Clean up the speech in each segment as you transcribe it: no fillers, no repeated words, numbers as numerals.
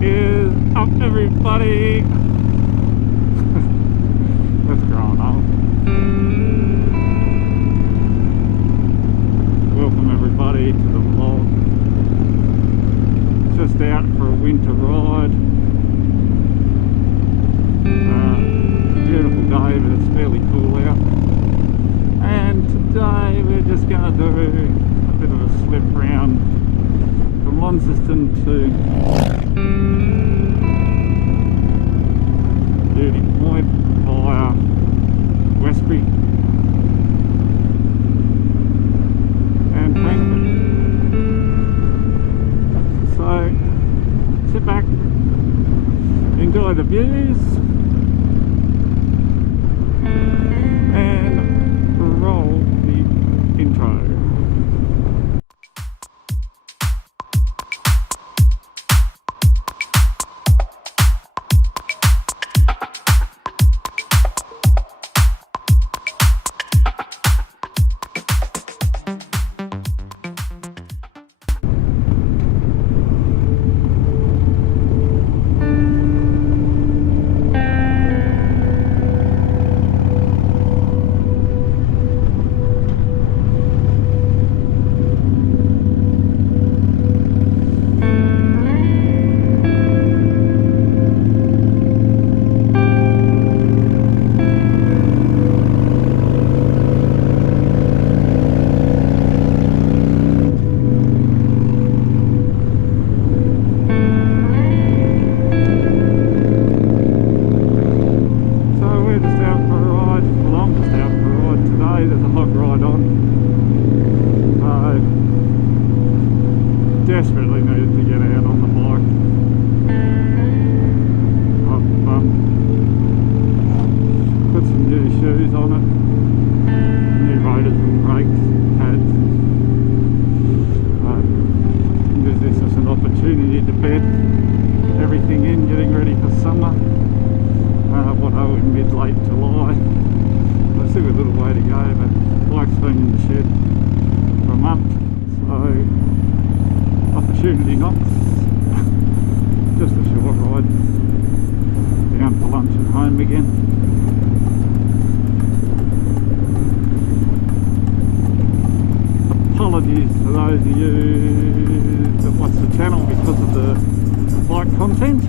is up, everybody? What's going on? Welcome everybody to the vlog. Just out for a winter ride. Beautiful day, but it's fairly cool out. And today we're just going to do a bit of a slip round from Launceston to Beauty Point via Westbury and Frankford. So sit back, enjoy the views, and roll the intro. Desperately needed to get out on the bike. I've put some new shoes on it, new motors and brakes, pads. Use this as an opportunity to bed everything in, getting ready for summer. What are we, mid-late July? I've still got a little way to go, but the bike's been in the shed for a month, so opportunity knocks. Just a short ride down for lunch and home again. Apologies to those of you that watch the channel because of the bike content.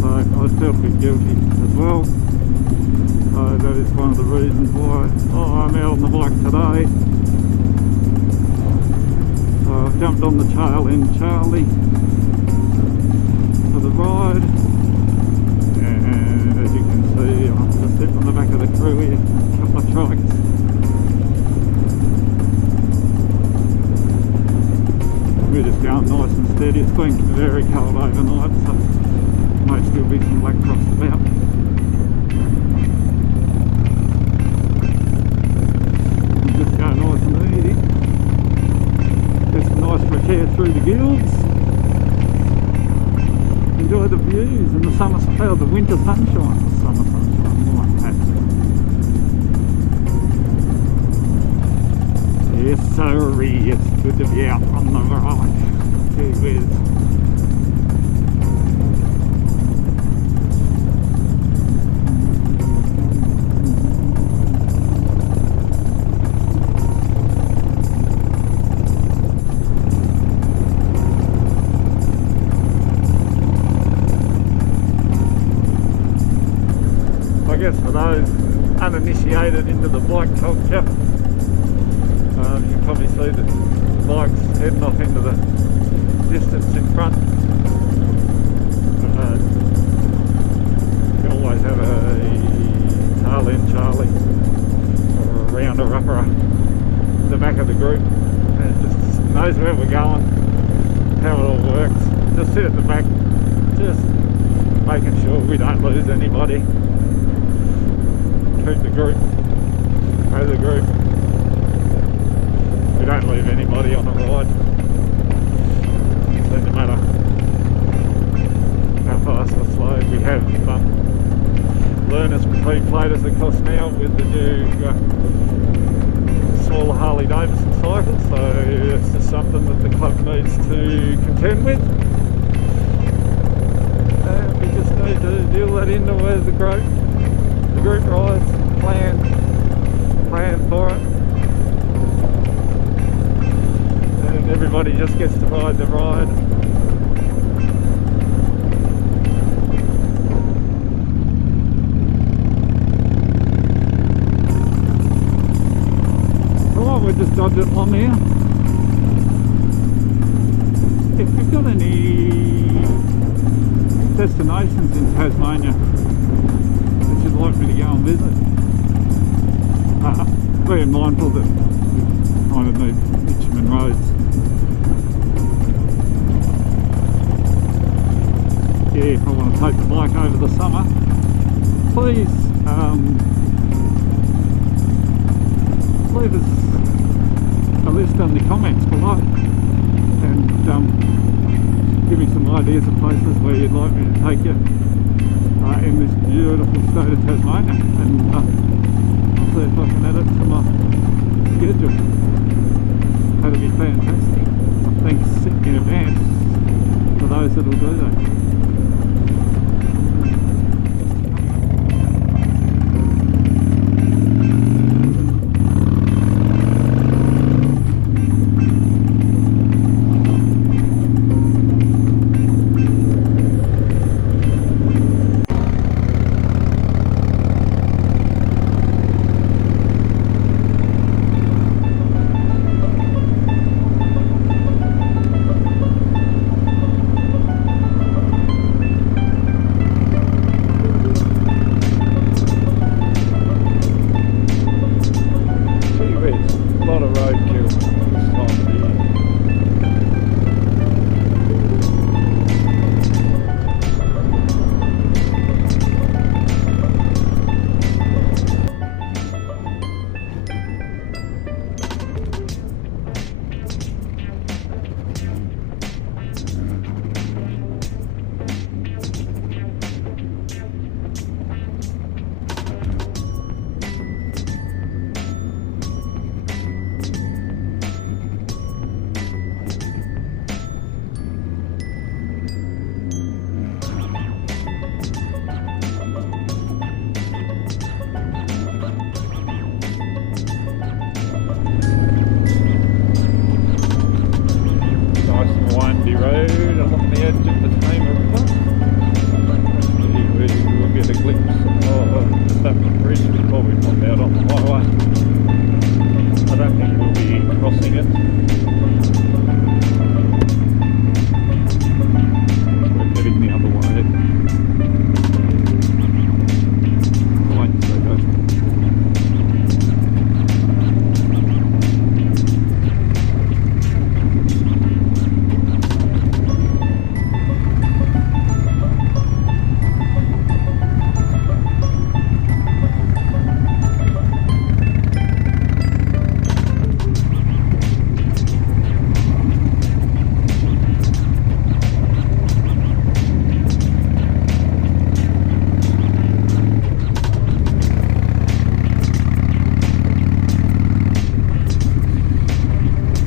So I feel a bit guilty as well. So that is one of the reasons why I'm out on the bike today. I've jumped on the tail end Charlie for the ride, and as you can see I'm just sitting on the back of the crew here, a couple of trikes. We're just going nice and steady. It's been very cold overnight, so may still be some black frost about. Just go nice and easy. Nice fresh air through the gills. Enjoy the views and the summer, the winter sunshine. Summer sunshine, more like that. Yes, sirree, it's good to be out on the ride. Gee whiz. I guess for those uninitiated into the bike culture, you can probably see that the bike's heading off into the distance in front. You can always have a Harley and Charlie or a rounder upper in the back of the group, and it just knows where we're going, how it all works. Just sit at the back, just making sure we don't lose anybody. Keep the group as a group. We don't leave anybody on the ride. It doesn't matter how fast or slow. We have learners between platers across now with the new smaller Harley Davidson cycles, so it's just something that the club needs to contend with. need to deal that into where the group rides, plan for it. And everybody just gets to ride the ride. Alright, we'll just dodge it on here. If you've got any destinations in Tasmania that you'd like me to go and visit, being mindful that we kind of need bitumen roads. Yeah, if I want to take the bike over the summer, please leave us a list on the comments below and give me some ideas of places where you'd like me to take you in this beautiful state of Tasmania, and I'll see if I can add it to my schedule. That'll be fantastic. Thanks in advance for those that will do that.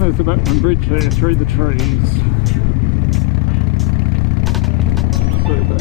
There's the Batman Bridge there through the trees. Super.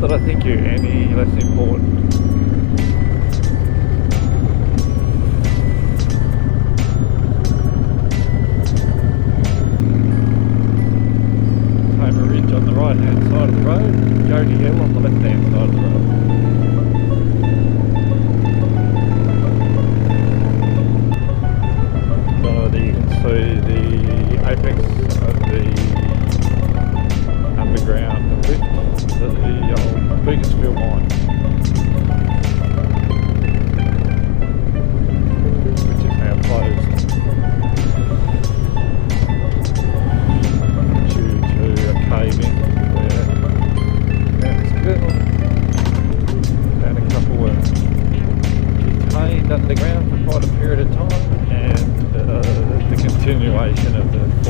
That I think you're any less important. Tamar Ridge on the right hand side of the road, Jody Hill on the left hand side of the road. So you can see the apex of the underground lift. The old Beaconsfield mine,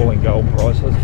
falling gold prices.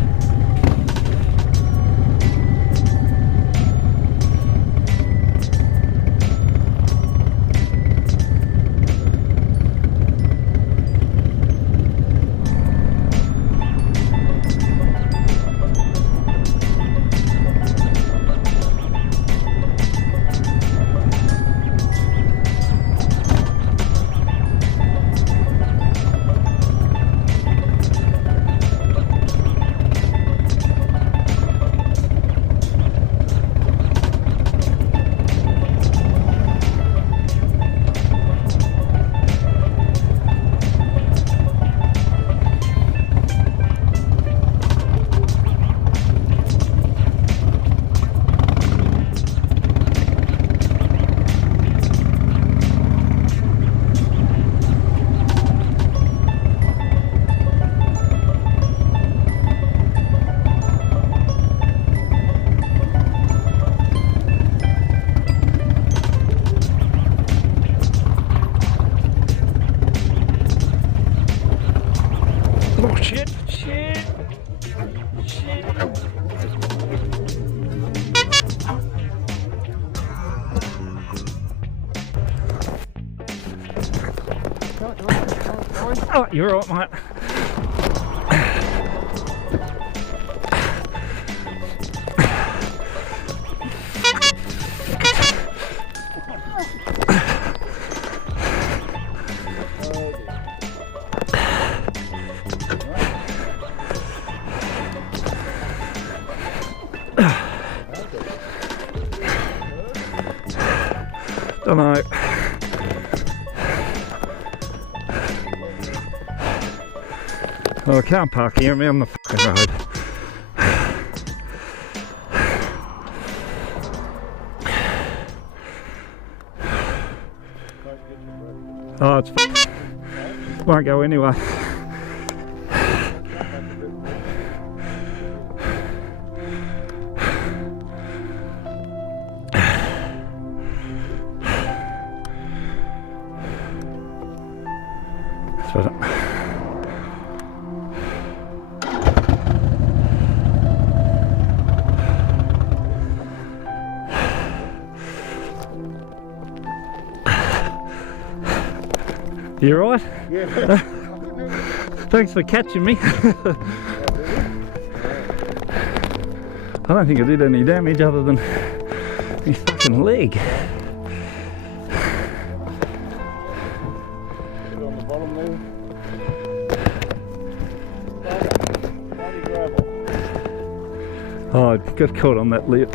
Oh, you're all right, mate. Don't know. Oh, I can't park here, I'm out on the fucking road. Oh, it's won't go anyway. You alright? Yeah. Thanks for catching me. I don't think I did any damage other than my fucking leg. On the bottom there. Oh, I got caught on that lip.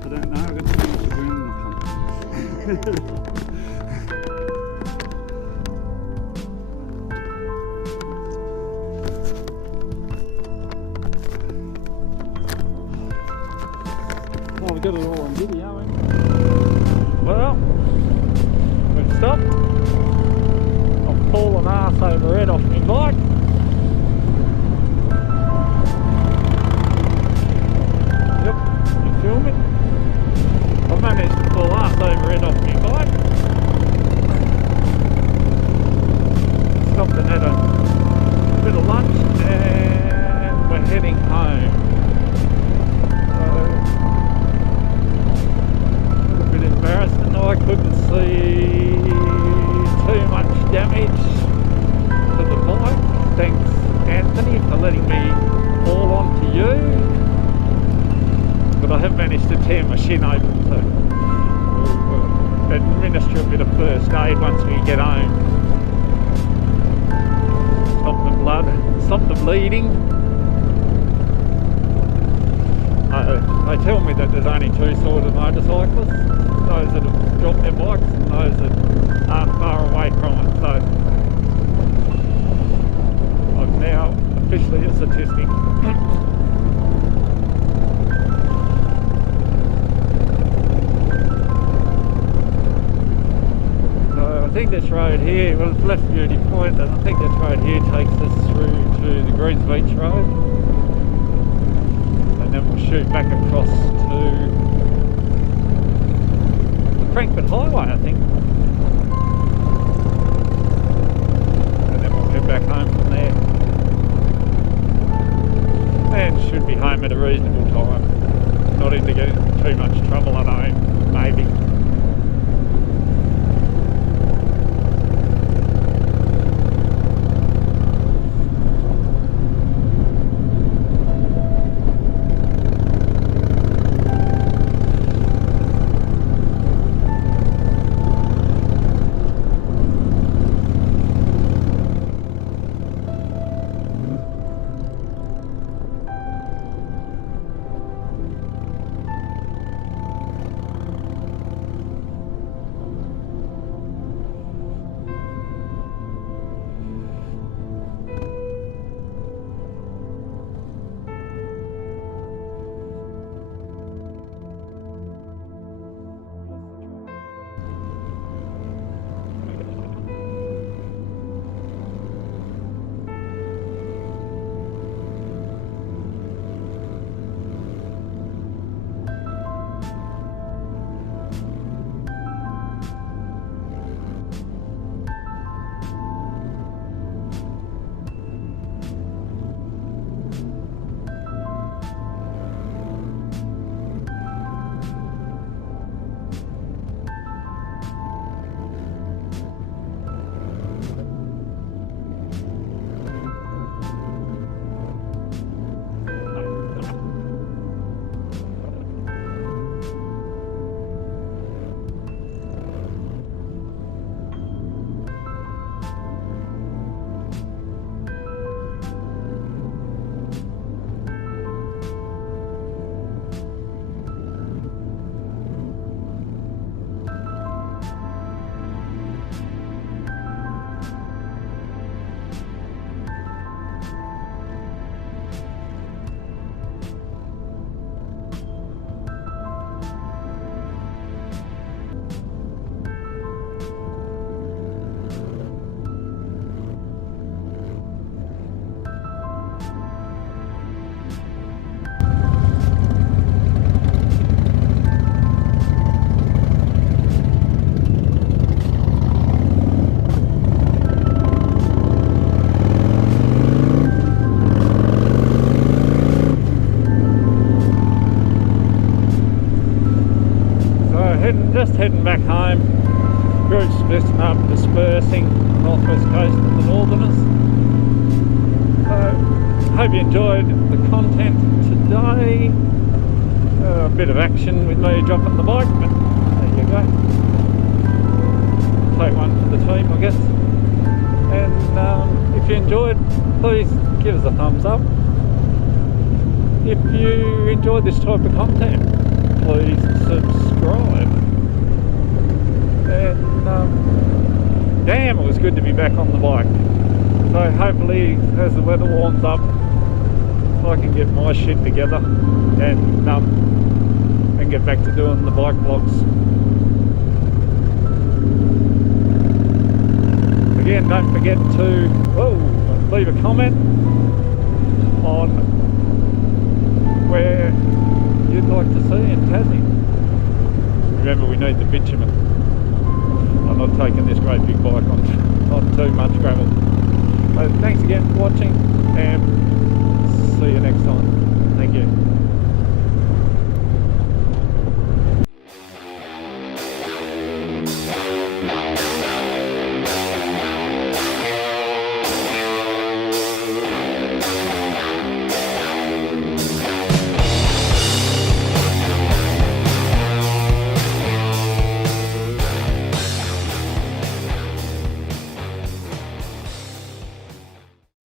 I don't know, I've got too much adrenaline pumping. Oh, we got it all on video, ain't we? Well, we've stopped. I've fallen arse over head off my bike. Yep, you film it. I've managed to fall arse over head off my bike. Stopped and had a bit of lunch and we're heading home. Embarrassing, I couldn't see too much damage to the bike. Thanks Anthony for letting me fall onto you, but I have managed to tear my shin open, so we'll administer a bit of first aid once we get home. Stop the blood, stop the bleeding. They tell me that there's only two sorts of motorcyclists, those that have dropped their bikes and those that aren't far away from it, so I'm now officially a statistic. think this road here, well, it's left Beauty Point, and I think this road here takes us through to the Greens Beach Road, and then we'll shoot back across to the Frankford Highway, I think, and then we'll head back home from there, and should be home at a reasonable time, not into getting too much trouble, I know, maybe. Just heading back home. Group's splitting up, dispersing, northwest coast and the northerners. So, hope you enjoyed the content today. A bit of action with me dropping the bike, but there you go. Take one for the team, I guess. And if you enjoyed, please give us a thumbs up. If you enjoyed this type of content, please subscribe. And damn, it was good to be back on the bike. So hopefully as the weather warms up, I can get my shit together and get back to doing the bike vlogs. Again, don't forget to leave a comment on where you'd like to see in Tassie. Remember, we need the bitumen. I'm not taking this great big bike on too much gravel. So thanks again for watching, and see you next time. Thank you.